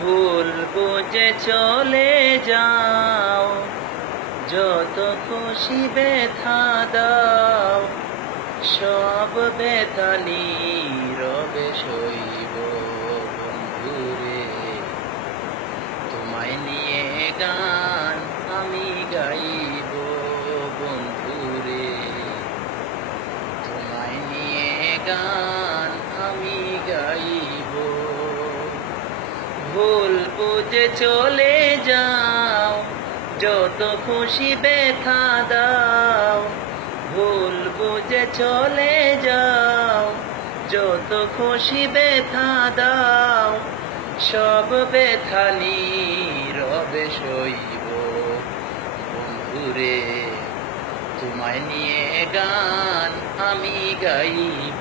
ভুল বুঝে চলে যাও, যত খুশি ব্যথা দাও, সব ব্যথা নীরবে সইব বন্ধুরে। তোমায় নিয়ে গান আমি গাইব বন্ধুরে, তোমায় নিয়ে গান আমি গাইব। ভুল বুঝে চলে যাও, যত খুশি ব্যথা দাও, ভুল বুঝে চলে যাও, যত খুশি ব্যথা দাও, সব ব্যথা নীরবে সইব বন্ধুরে। তোমায় নিয়ে গান আমি গাইব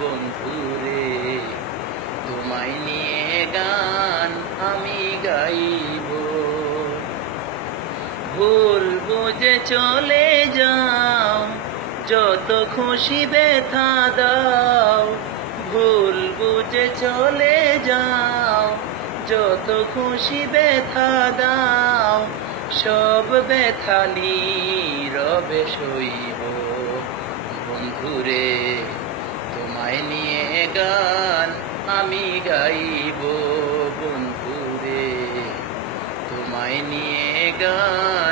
বন্ধুরে, তোমায় নিয়ে গান আমি গাইব। ভুল বুঝে চলে যাও, যত খুশি ব্যথা দাও, ভুল বুঝে চলে যাও, যত খুশি ব্যথা দাও, সব ব্যথা নীরবে সইব বন্ধুরে। তোমায় নিয়ে গান আমি গাইব বন্ধুরে, তোমায় নিয়ে গান